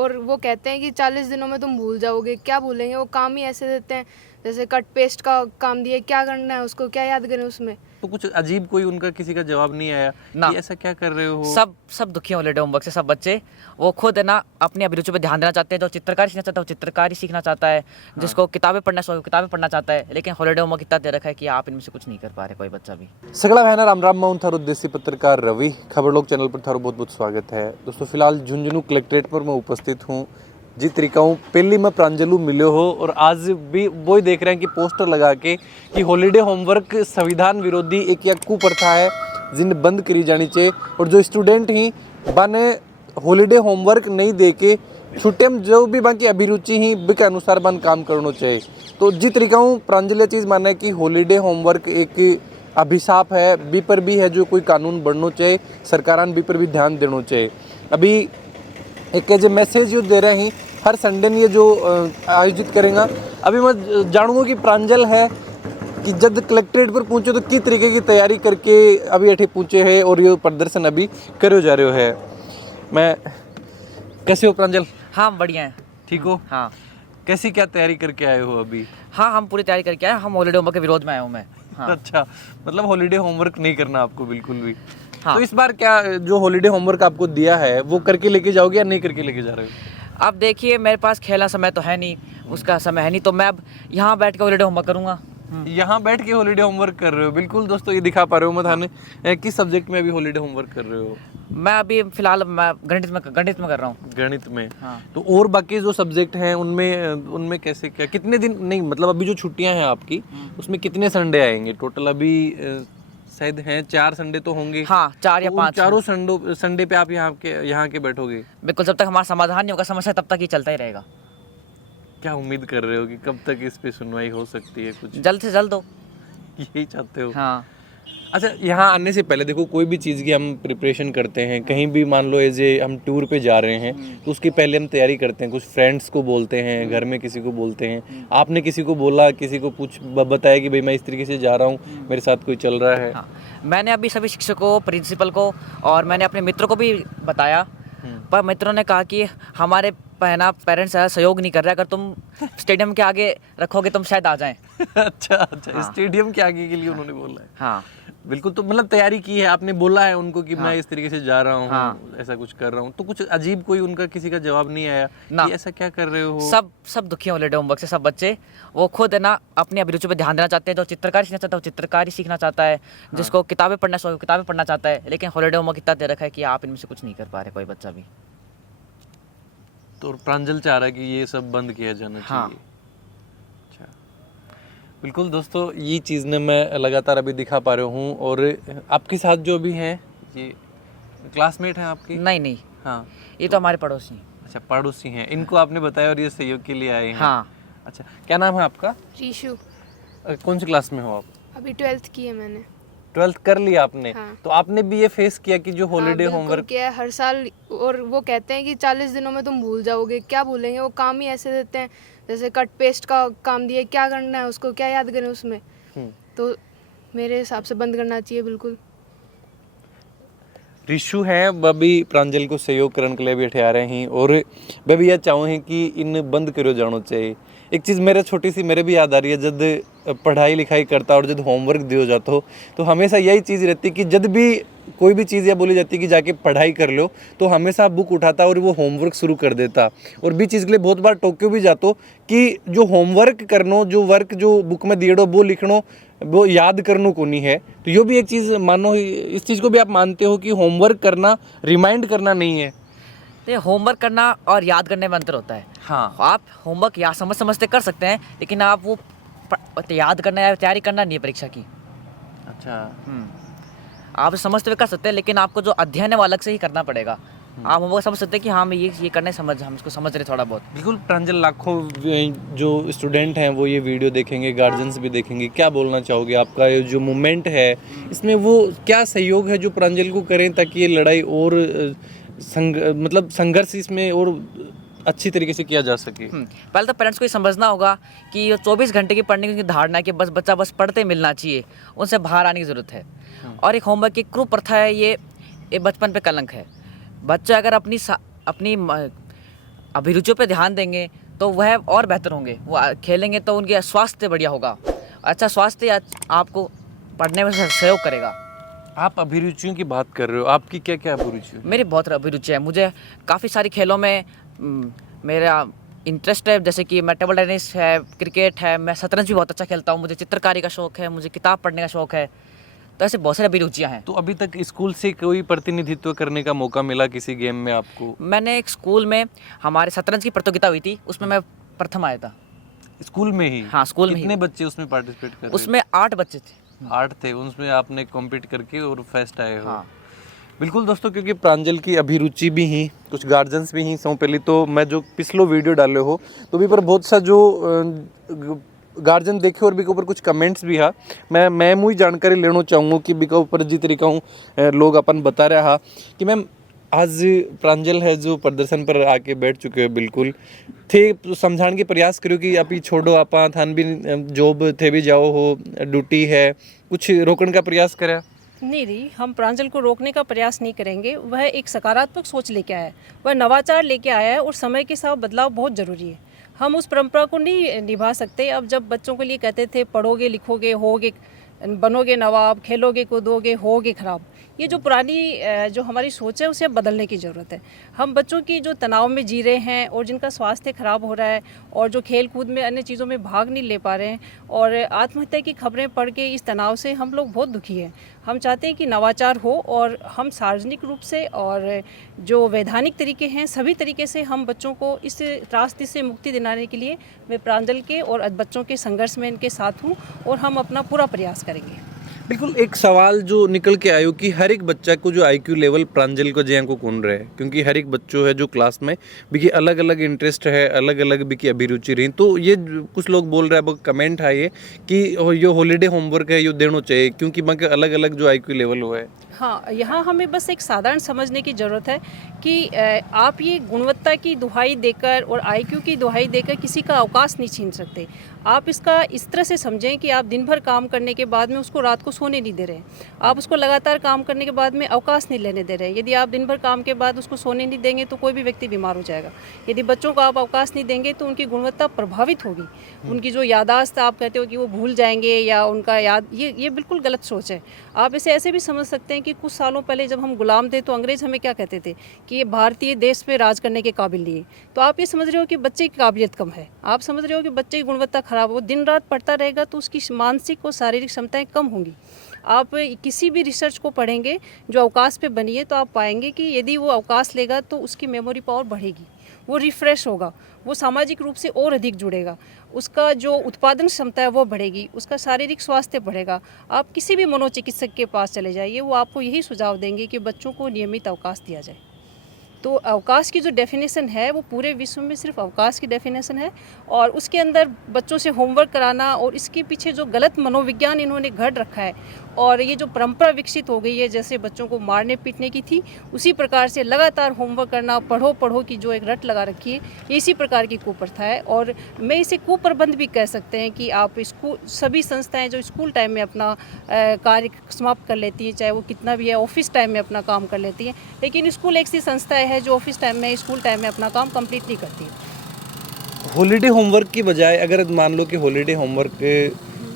और वो कहते हैं कि 40 दिनों में तुम भूल जाओगे। क्या भूलेंगे, वो काम ही ऐसे देते हैं जैसे कट पेस्ट का काम दिया, क्या करना है उसको, क्या याद करें उसमें। तो कुछ अजीब कोई उनका किसी का जवाब नहीं आया ना। कि ऐसा क्या कर रहे हो? सब दुखी हैं हॉलीडे होमवर्क से। सब बच्चे वो खुद है ना अपनी अभिरुचि पे ध्यान देना चाहते हैं। जो चित्रकारी सीखना चाहता है वो चित्रकारी सीखना चाहता है, जिसको किताबें पढ़ना है वो किताबें पढ़ना चाहता है, लेकिन हॉलीडे होमवर्क इतना दे रखा है कि आप इनमें से कुछ नहीं कर पा रहे कोई बच्चा भी। सगला बहना राम राम माउंट थारो देसी पत्रकार रवि खबर लोग चैनल पर थारो बहुत बहुत स्वागत है। दोस्तों फिलहाल झुंझुनू कलेक्ट्रेट पर मैं उपस्थित हूँ। जी तरीका हूँ पहली मैं प्रांजलू मिले हो और आज भी वो ही देख रहे हैं कि पोस्टर लगा के कि हॉलीडे होमवर्क संविधान विरोधी एक या कुप्रथा है जिन बंद करी जानी चाहिए, और जो स्टूडेंट ही बाने हॉलीडे होमवर्क नहीं दे के छुट्टियां जो भी बाकी अभिरुचि ही के अनुसार बन काम करना चाहिए। तो जी तरीका हूँ प्रांजल चीज़ मानना है कि हॉलीडे होमवर्क एक अभिशाप है, बी पर भी है जो कोई कानून बढ़ना चाहिए, सरकारान बी पर भी ध्यान देना चाहिए। अभी एक जो मैसेज जो दे रहे हैं हर संडे ये जो आयोजित करेंगे। अभी मैं जानूंगा कि प्रांजल है कि जब कलेक्ट्रेट पर पहुंचे तो किस तरीके की तैयारी करके अभी अठे पहुंचे हैं और ये प्रदर्शन अभी करो जा रहे है। मैं कैसे हो प्रांजल? हाँ बढ़िया है। ठीक हो? हाँ। कैसी क्या तैयारी करके आए हो अभी? हाँ हम पूरी तैयारी करके आए। हम हॉलीडे होमवर्क के विरोध में आया हूँ मैं। हाँ। अच्छा, मतलब हॉलीडे होमवर्क नहीं करना आपको बिल्कुल भी? हाँ। तो इस बार क्या जो हॉलीडे होमवर्क आपको दिया है वो करके लेके जाओगे या नहीं करके लेके जा रहे हो? अब देखिए मेरे पास खेलना समय तो है नहीं, उसका समय है नहीं, तो मैं अब यहाँ बैठ के हॉलीडे होमवर्क करूँगा। यहाँ बैठ के हॉलीडे होमवर्क कर रहे हो? बिल्कुल दोस्तों ये दिखा पा रहे हो मैं थाने किस सब्जेक्ट में अभी हॉलीडे होमवर्क कर रहे हो? मैं अभी फिलहाल मैं गणित में कर रहा हूँ। गणित में? हाँ। तो और बाकी जो सब्जेक्ट हैं उनमें कैसे क्या कितने दिन नहीं, मतलब अभी जो छुट्टियां हैं आपकी उसमें कितने संडे आएंगे टोटल? अभी शायद हैं 4 संडे तो होंगे। हाँ 4 या 5। चारों संडे पे आप यहाँ के बैठोगे? बिल्कुल, जब तक हमारा समाधान नहीं होगा समस्या तब तक ये चलता ही रहेगा। क्या उम्मीद कर रहे हो कि कब तक इस पे सुनवाई हो सकती है? कुछ जल्द से जल्द हो, यही चाहते हो? हाँ। अच्छा, यहाँ आने से पहले देखो कोई भी चीज़ की हम प्रिपरेशन करते हैं, कहीं भी मान लो एज ए हम टूर पे जा रहे हैं तो उसकी पहले हम तैयारी करते हैं, कुछ फ्रेंड्स को बोलते हैं, घर में किसी को बोलते हैं। आपने किसी को बोला, किसी को बताया कि भाई मैं इस तरीके से जा रहा हूँ, मेरे साथ कोई चल रहा है? हाँ मैंने अभी सभी शिक्षकों, प्रिंसिपल को और मैंने अपने मित्रों को भी बताया, पर मित्रों ने कहा कि हमारे पेरेंट्स सहयोग नहीं कर रहे, अगर तुम स्टेडियम के आगे रखोगे तुम शायद आ जाएं। अच्छा, हाँ। स्टेडियम के आगे के लिए उन्होंने बोला है? हाँ बिल्कुल। तो मतलब तैयारी की है आपने, बोला है उनको कि मैं इस तरीके से जा रहा हूँ, हाँ। ऐसा कुछ कर रहा हूँ, तो कुछ अजीब कोई उनका किसी का जवाब नहीं आया ना। कि ऐसा क्या कर रहे हो? सब दुखी हैं हॉलीडे होमवर्क से। सब बच्चे वो खुद है ना अपनी अभिरुचि पे ध्यान देना चाहते हैं। जो चित्रकारी सीखना चाहता है वो चित्रकारी सीखना चाहता है, जिसको किताबें पढ़ना है वो किताबें पढ़ना चाहता है, लेकिन हॉलीडे होमवर्क इतना दे रखा है कि आप इनमें से कुछ नहीं कर पा रहे कोई बच्चा भी। तो प्रांजल चाह रहा है कि ये सब बंद किया जाना हाँ। चाहिए। अच्छा, बिल्कुल दोस्तों ये चीज़ ने मैं लगातार अभी दिखा पा रहा हूँ। और आपके साथ जो भी हैं ये क्लासमेट हैं आपके? नहीं। हाँ, ये तो हमारे पड़ोसी हैं। अच्छा पड़ोसी हैं, इनको आपने बताया और ये सहयोग के लिए आए हैं? हाँ। अच्छा, क्या नाम है आपका? रीशु। कौन सी क्लास में हो आप? अभी 12th की है मैंने। 12th कर लिया आपने? हाँ। तो आपने भी ये फेस किया कि जो हॉलीडे बिल्कुल होमवर्क किया है हर साल, और वो कहते हैं कि 40 दिनों में तुम भूल जाओगे। क्या भूलेंगे, वो काम ही ऐसे देते हैं जैसे कट पेस्ट का काम दिया, क्या करना है उसको, क्या याद करें उसमें। तो मेरे हिसाब से बंद करना चाहिए बिल्कुल। रिशु हैं वह भी प्रांजल को सहयोग करने के लिए भी आ रहे हैं और वह भी यह चाहूँ कि इन बंद करो जाना चाहिए। एक चीज़ मेरे छोटी सी मेरे भी याद आ रही है, जब पढ़ाई लिखाई करता और जब होमवर्क दिया जाता हो तो हमेशा यही चीज़ रहती कि जब भी कोई भी चीज़ यह बोली जाती कि जाके पढ़ाई कर लो तो हमेशा बुक उठाता और वो होमवर्क शुरू कर देता। और भी चीज़ के लिए बहुत बार टोक्यो भी जातो कि जो होमवर्क करनो, जो वर्क जो बुक में दिएड़ो वो लिखनो, वो याद करनो को नहीं है। तो ये भी एक चीज़ मानो, इस चीज़ को भी आप मानते हो कि होमवर्क करना रिमाइंड करना नहीं है? तो होमवर्क करना और याद करने में अंतर होता है। हाँ। आप होमवर्क या समझते कर सकते हैं, लेकिन आप वो याद करना या तैयारी करना नहीं है परीक्षा की। अच्छा। आप समझते हुए कर सकते हैं, लेकिन आपको जो अध्ययन है वो अलग से ही करना पड़ेगा। आप होमवर्क समझ सकते हैं कि हाँ मैं ये करने हम इसको समझ रहे थोड़ा बहुत। बिल्कुल प्रांजल, लाखों जो स्टूडेंट हैं वो ये वीडियो देखेंगे, गार्जियंस भी देखेंगे, क्या बोलना चाहोगे? आपका ये जो मूवमेंट है इसमें वो क्या सहयोग है जो प्रांजल को करें ताकि ये लड़ाई और मतलब संघर्ष इसमें और अच्छी तरीके से किया जा सके? पहले तो पेरेंट्स को ये समझना होगा कि ये 24 घंटे की पढ़ने की धारणा है कि बच्चा बस पढ़ते मिलना चाहिए, उनसे बाहर आने की ज़रूरत है। और एक होमवर्क की कुप्रथा है, ये बचपन पे कलंक है। बच्चा अगर अपनी अभिरुचियों पे ध्यान देंगे तो वह और बेहतर होंगे। वो खेलेंगे तो उनके स्वास्थ्य बढ़िया होगा। अच्छा स्वास्थ्य आपको पढ़ने में सहयोग करेगा। आप अभिरुचियों की बात कर रहे हो, आपकी क्या क्या अभिरुचि है? मेरी बहुत अभिरुचि है, मुझे काफ़ी सारी खेलों में मेरा इंटरेस्ट है, जैसे कि मैं टेबल टेनिस है, क्रिकेट है, मैं शतरंज भी बहुत अच्छा खेलता हूँ, मुझे चित्रकारी का शौक़ है, मुझे किताब पढ़ने का शौक़ है। तो ऐसे बहुत सारी अभिरुचियाँ हैं। तो अभी तक स्कूल से कोई प्रतिनिधित्व करने का मौका मिला किसी गेम में आपको? मैंने एक स्कूल में हमारे शतरंज की प्रतियोगिता हुई थी, उसमें मैं प्रथम आया था। स्कूल में ही? हाँ, स्कूल में ही। कितने बच्चे उसमें पार्टिसिपेट कर रहे थे? उसमें 8 बच्चे थे। 8 थे, उसमें आपने कॉम्पीट करके और फर्स्ट आए हो। हाँ बिल्कुल दोस्तों, क्योंकि प्रांजल की अभिरुचि भी ही कुछ गार्जियंस भी ही सौ पहली तो मैं जो पिछलो वीडियो डाले हो तो भी पर बहुत सा जो गार्जियन देखे और बिके ऊपर कुछ कमेंट्स भी हा मैं मुझे जानकारी लेना चाहूँगा कि बिका ऊपर जी तरीका हूँ लोग अपन बता रहा कि मैम आज प्रांजल है जो प्रदर्शन पर आके बैठ चुके हो, बिल्कुल थे समझाने के प्रयास करो कि आप ही छोड़ो, आप थान भी जॉब थे भी जाओ हो, ड्यूटी है, कुछ रोकने का प्रयास करा? नहीं, हम प्रांजल को रोकने का प्रयास नहीं करेंगे। वह एक सकारात्मक सोच लेके आया है, वह नवाचार लेके आया है और समय के साथ बदलाव बहुत ज़रूरी है। हम उस परंपरा को नहीं निभा सकते। अब जब बच्चों के लिए कहते थे पढ़ोगे लिखोगे होगे बनोगे नवाब, खेलोगे कूदोगे होगे खराब, ये जो पुरानी जो हमारी सोच है उसे बदलने की ज़रूरत है। हम बच्चों की जो तनाव में जी रहे हैं और जिनका स्वास्थ्य खराब हो रहा है और जो खेल कूद में अन्य चीज़ों में भाग नहीं ले पा रहे हैं और आत्महत्या की खबरें पढ़ के इस तनाव से हम लोग बहुत दुखी हैं। हम चाहते हैं कि नवाचार हो और हम सार्वजनिक रूप से और जो वैधानिक तरीके हैं सभी तरीके से हम बच्चों को इस रास्ते से मुक्ति दिलाने के लिए मैं प्रांजल के और बच्चों के संघर्ष में इनके साथ हूँ और हम अपना पूरा प्रयास करेंगे। बिल्कुल, एक सवाल जो निकल के आयो कि हर एक बच्चा को जो आईक्यू लेवल प्रांजल को जया को कौन रहे, क्योंकि हर एक बच्चों है जो क्लास में भी अलग अलग इंटरेस्ट है, अलग अलग भी की अभिरुचि रही, तो ये कुछ लोग बोल रहे हैं, कमेंट है ये कि ये हॉलीडे होमवर्क है ये देना चाहिए क्योंकि बाकी अलग अलग जो आईक्यू लेवल हुआ है। हाँ, यहाँ हमें बस एक साधारण समझने की ज़रूरत है कि आप ये गुणवत्ता की दुहाई देकर और आईक्यू की दुहाई देकर किसी का अवकाश नहीं छीन सकते। आप इसका इस तरह से समझें कि आप दिन भर काम करने के बाद में उसको रात को सोने नहीं दे रहे हैं, आप उसको लगातार काम करने के बाद में अवकाश नहीं लेने दे रहे हैं। यदि आप दिन भर काम के बाद उसको सोने नहीं देंगे तो कोई भी व्यक्ति बीमार हो जाएगा। यदि बच्चों को आप अवकाश नहीं देंगे तो उनकी गुणवत्ता प्रभावित होगी, उनकी जो यादाश्त आप कहते हो कि वो भूल जाएंगे या उनका ये बिल्कुल गलत सोच है। आप इसे ऐसे भी समझ सकते हैं कि कुछ सालों पहले जब हम गुलाम थे तो अंग्रेज़ हमें क्या कहते थे कि ये भारतीय देश में राज करने के काबिल नहीं है। तो आप ये समझ रहे हो कि बच्चे की काबिलियत कम है, आप समझ रहे हो कि बच्चे की गुणवत्ता खराब हो, दिन रात पढ़ता रहेगा तो उसकी मानसिक और शारीरिक क्षमताएं कम होंगी। आप किसी भी रिसर्च को पढ़ेंगे जो अवकाश पे बनी है तो आप पाएंगे कि यदि वो अवकाश लेगा तो उसकी मेमोरी पावर बढ़ेगी, वो रिफ़्रेश होगा, वो सामाजिक रूप से और अधिक जुड़ेगा, उसका जो उत्पादन क्षमता है वो बढ़ेगी, उसका शारीरिक स्वास्थ्य बढ़ेगा। आप किसी भी मनोचिकित्सक के पास चले जाइए, वो आपको यही सुझाव देंगे कि बच्चों को नियमित अवकाश दिया जाए। तो अवकाश की जो डेफिनेशन है वो पूरे विश्व में सिर्फ अवकाश की डेफिनेशन है और उसके अंदर बच्चों से होमवर्क कराना और इसके पीछे जो गलत मनोविज्ञान इन्होंने घड़ रखा है और ये जो परंपरा विकसित हो गई है, जैसे बच्चों को मारने पीटने की थी उसी प्रकार से लगातार होमवर्क करना, पढ़ो की जो एक रट लगा रखी है, ये इसी प्रकार की कुप्रथा है। और मैं इसे कुप्रबंध भी कह सकते हैं कि आप स्कूल सभी संस्थाएं जो स्कूल टाइम में अपना कार्य समाप्त कर लेती हैं, चाहे वो कितना भी है, ऑफिस टाइम में अपना काम कर लेती हैं, लेकिन स्कूल एक सी संस्था है जो ऑफिस टाइम में स्कूल टाइम में अपना काम कंप्लीट नहीं करती है। हॉलीडे होमवर्क की बजाय अगर मान लो कि हॉलीडे होमवर्क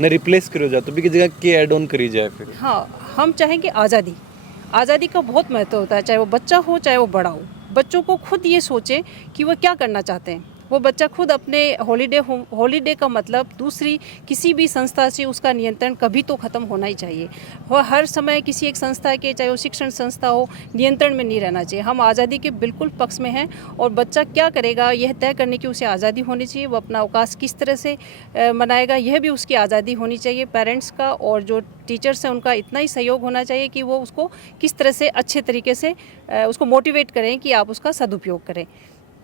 ने रिप्लेस करो जाए तो भी की जगह के ऐड ऑन करी जाए फिर? हाँ, हम चाहेंगे आज़ादी का बहुत महत्व होता है, चाहे वो बच्चा हो चाहे वो बड़ा हो। बच्चों को खुद ये सोचे कि वो क्या करना चाहते हैं, वो बच्चा खुद अपने हॉलीडे का मतलब दूसरी किसी भी संस्था से उसका नियंत्रण कभी तो ख़त्म होना ही चाहिए। वह हर समय किसी एक संस्था के, चाहे वो शिक्षण संस्था हो, नियंत्रण में नहीं रहना चाहिए। हम आज़ादी के बिल्कुल पक्ष में हैं और बच्चा क्या करेगा यह तय करने की उसे आज़ादी होनी चाहिए। वो अपना अवकाश किस तरह से मनाएगा यह भी उसकी आज़ादी होनी चाहिए। पेरेंट्स का और जो टीचर्स हैं उनका इतना ही सहयोग होना चाहिए कि वो उसको किस तरह से अच्छे तरीके से उसको मोटिवेट करें कि आप उसका सदुपयोग करें।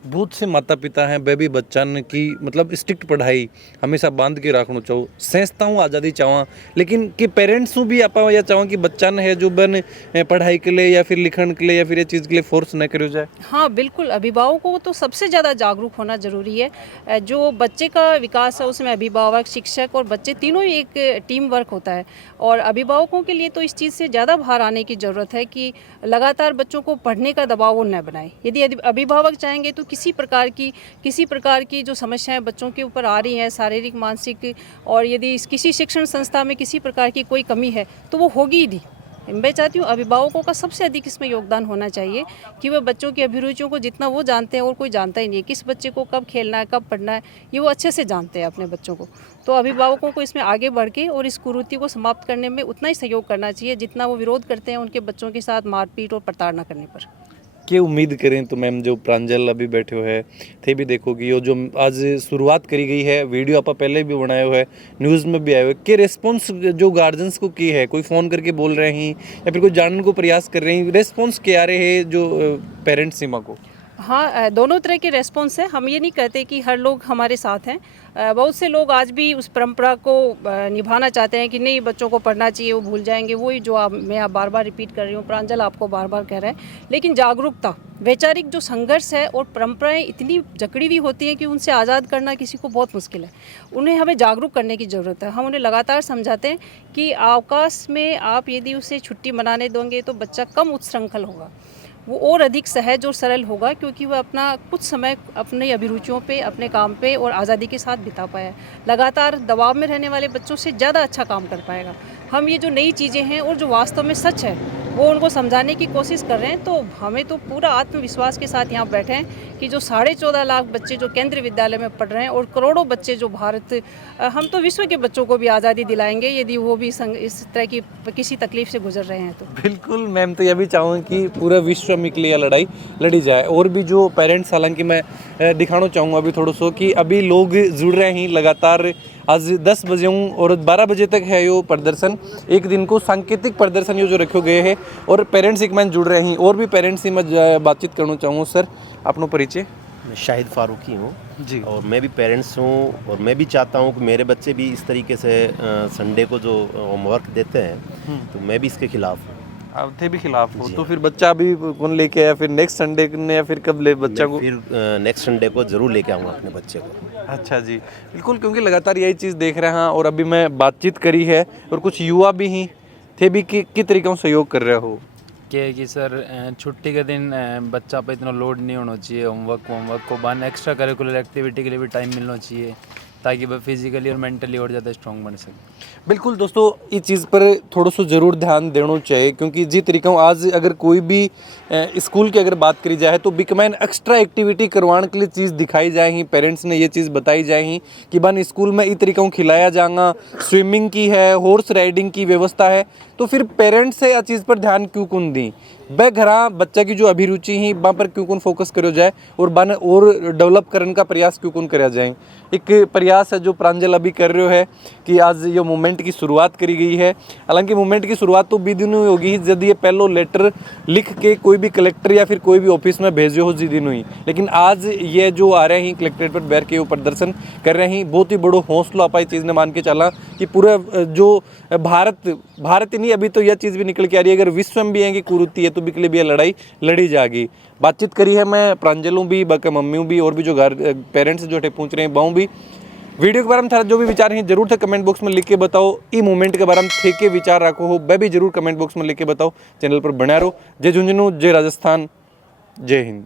बहुत से माता पिता हैं बेबी बच्चन की मतलब स्ट्रिक्ट पढ़ाई हमेशा बांध के रखना चाहो, सहजता हूँ आज़ादी चाहवा, लेकिन कि पेरेंट्स भी आप या चाहो कि बच्चन है जो बन पढ़ाई के लिए या फिर लिखण के लिए या फिर ये चीज़ के लिए फोर्स न करो जाए। हाँ बिल्कुल, अभिभावकों को तो सबसे ज़्यादा जागरूक होना ज़रूरी है। जो बच्चे का विकास है उसमें अभिभावक, शिक्षक और बच्चे तीनों ही एक टीम वर्क होता है और अभिभावकों के लिए तो इस चीज़ से ज़्यादा बाहर आने की ज़रूरत है कि लगातार बच्चों को पढ़ने का दबाव वो न बनाए। यदि अभिभावक चाहेंगे तो किसी प्रकार की जो समस्याएं बच्चों के ऊपर आ रही हैं, शारीरिक मानसिक, और यदि किसी शिक्षण संस्था में किसी प्रकार की कोई कमी है तो वो होगी ही नहीं। मैं चाहती हूँ अभिभावकों का सबसे अधिक इसमें योगदान होना चाहिए कि वह बच्चों की अभिरुचियों को जितना वो जानते हैं और कोई जानता ही नहीं है, किस बच्चे को कब खेलना है, कब पढ़ना है, ये वो अच्छे से जानते हैं अपने बच्चों को। तो अभिभावकों को इसमें आगे बढ़ के और इस कुरीति को समाप्त करने में उतना ही सहयोग करना चाहिए जितना वो विरोध करते हैं उनके बच्चों के साथ मारपीट और प्रताड़ना करने पर। के उम्मीद करें तो मैम जो प्रांजल अभी बैठे हुए है थे भी देखोगी यो जो आज शुरुआत करी गई है, वीडियो आप पहले भी बनाए हुए है, न्यूज़ में भी आए हुए के रिस्पॉन्स जो गार्जियंस को की है, कोई फ़ोन करके बोल रहे हैं या फिर कोई जानने को प्रयास कर रहे हैं, रिस्पॉन्स क्या आ रहे हैं जो पेरेंट्स सीमा को? हाँ, दोनों तरह के रेस्पॉन्स हैं। हम ये नहीं कहते कि हर लोग हमारे साथ हैं। बहुत से लोग आज भी उस परंपरा को निभाना चाहते हैं कि नहीं, बच्चों को पढ़ना चाहिए, वो भूल जाएंगे। वही जो मैं बार बार रिपीट कर रही हूँ, प्रांजल आपको बार बार कह रहे हैं। लेकिन जागरूकता, वैचारिक जो संघर्ष है, और परंपराएं इतनी जकड़ी हुई होती हैं कि उनसे आज़ाद करना किसी को बहुत मुश्किल है। उन्हें हमें जागरूक करने की ज़रूरत है। हम उन्हें लगातार समझाते हैं कि अवकाश में आप यदि उसे छुट्टी मनाने दोगे तो बच्चा कम उच्छृंखल होगा, वो और अधिक सहज और सरल होगा, क्योंकि वह अपना कुछ समय अपनी अभिरुचियों पे, अपने काम पे और आज़ादी के साथ बिता पाया। लगातार दबाव में रहने वाले बच्चों से ज़्यादा अच्छा काम कर पाएगा। हम ये जो नई चीज़ें हैं और जो वास्तव में सच है वो उनको समझाने की कोशिश कर रहे हैं। तो हमें तो पूरा आत्मविश्वास के साथ यहाँ बैठे हैं कि जो 14.5 लाख बच्चे जो केंद्रीय विद्यालय में पढ़ रहे हैं और करोड़ों बच्चे जो हम तो विश्व के बच्चों को भी आज़ादी दिलाएंगे यदि वो भी इस तरह की किसी तकलीफ से गुजर रहे हैं तो। बिल्कुल मैम, तो यह भी चाहूँगी कि पूरा विश्व में के लिए लड़ाई लड़ी जाए। और भी जो पेरेंट्स, हालांकि मैं दिखाना चाहूँगा अभी थोड़ा सा कि अभी लोग जुड़ रहे हैं लगातार। आज 10 बजे हूँ और 12 बजे तक है यो प्रदर्शन, एक दिन को सांकेतिक प्रदर्शन यो जो रखे गए हैं और पेरेंट्स एक मैन जुड़ रहे हैं। और भी पेरेंट्स से मैं बातचीत करना चाहूँगा। सर, अपना परिचय? मैं शाहिद फारूकी हूँ जी। और मैं भी पेरेंट्स हूँ और मैं भी चाहता हूँ कि मेरे बच्चे भी इस तरीके से संडे को जो होमवर्क देते हैं तो मैं भी इसके खिलाफ हूँ। आप थे भी खिलाफ हो तो फिर बच्चा अभी कौन लेके आया, फिर नेक्स्ट संडे ने या फिर कब ले बच्चा को? फिर नेक्स्ट संडे को ज़रूर लेके आऊँगा अपने बच्चे को। अच्छा जी, बिल्कुल, क्योंकि लगातार यही चीज़ देख रहे हैं और अभी मैं बातचीत करी है और कुछ युवा भी ही थे भी कि तरीक़ों से सहयोग कर रहे हो कि सर छुट्टी के दिन बच्चा पे इतना लोड नहीं होना चाहिए, होमवर्क को बन एक्स्ट्रा करिकुलर एक्टिविटी के लिए भी टाइम मिलना चाहिए ताकि वह फिजिकली और मेंटली और ज़्यादा स्ट्रॉन्ग बन सके। बिल्कुल दोस्तों, इस चीज़ पर थोड़ा सा ज़रूर ध्यान देना चाहिए, क्योंकि जिस तरीका आज अगर कोई भी स्कूल की अगर बात करी जाए तो बिकमैन एक्स्ट्रा एक्टिविटी करवाने के लिए चीज़ दिखाई जाएगी, पेरेंट्स ने ये चीज़ बताई जाएगी कि बन स्कूल में इस तरीक़ों खिलाया जाएगा, स्विमिंग की है, हॉर्स राइडिंग की व्यवस्था है, तो फिर पेरेंट्स से इस चीज़ पर ध्यान क्यों कौन दी, वह घरा बच्चा की जो अभिरुचि ही वहाँ पर क्यों कौन फोकस करो जाए और बन और डेवलप करने का प्रयास क्यों कौन करा जाए। एक प्रयास है जो प्रांजल अभी कर रहे हो है कि आज ये मूवमेंट की शुरुआत करी गई है। हालांकि मूवमेंट की शुरुआत तो भी दिन हुई होगी यदि ये पहलो लेटर लिख के कोई भी कलेक्टर या फिर कोई भी ऑफिस में भेजे हो जी दिन हुई, लेकिन आज ये जो आ रहे हैं कलेक्ट्रेट पर बैठ के वो प्रदर्शन कर रहे हैं, बहुत ही बड़ो हौसला आप चीज़ ने मान के चला कि पूरा जो भारत ही नहीं, अभी तो यह चीज़ भी निकल के आ रही है अगर विश्व में भी है कि कुरीति है तो भी के लिए भी लड़ाई लड़ी जाएगी। बातचीत करी है मैं प्रांजलों भी, बाकी मम्मियों भी और भी जो घर पेरेंट्स जो थे पूछ रहे हैं बाहू भी। वीडियो के बारे में था जो भी विचार हैं जरूर थे कमेंट बॉक्स में लिख के बताओ। ई मूवमेंट के बारे में थे के विचार रखो हो वह भी जरूर कमेंट बॉक्स में लिख के बताओ। चैनल पर बना रहो। जय झुंझुनू, जय राजस्थान, जय हिंद।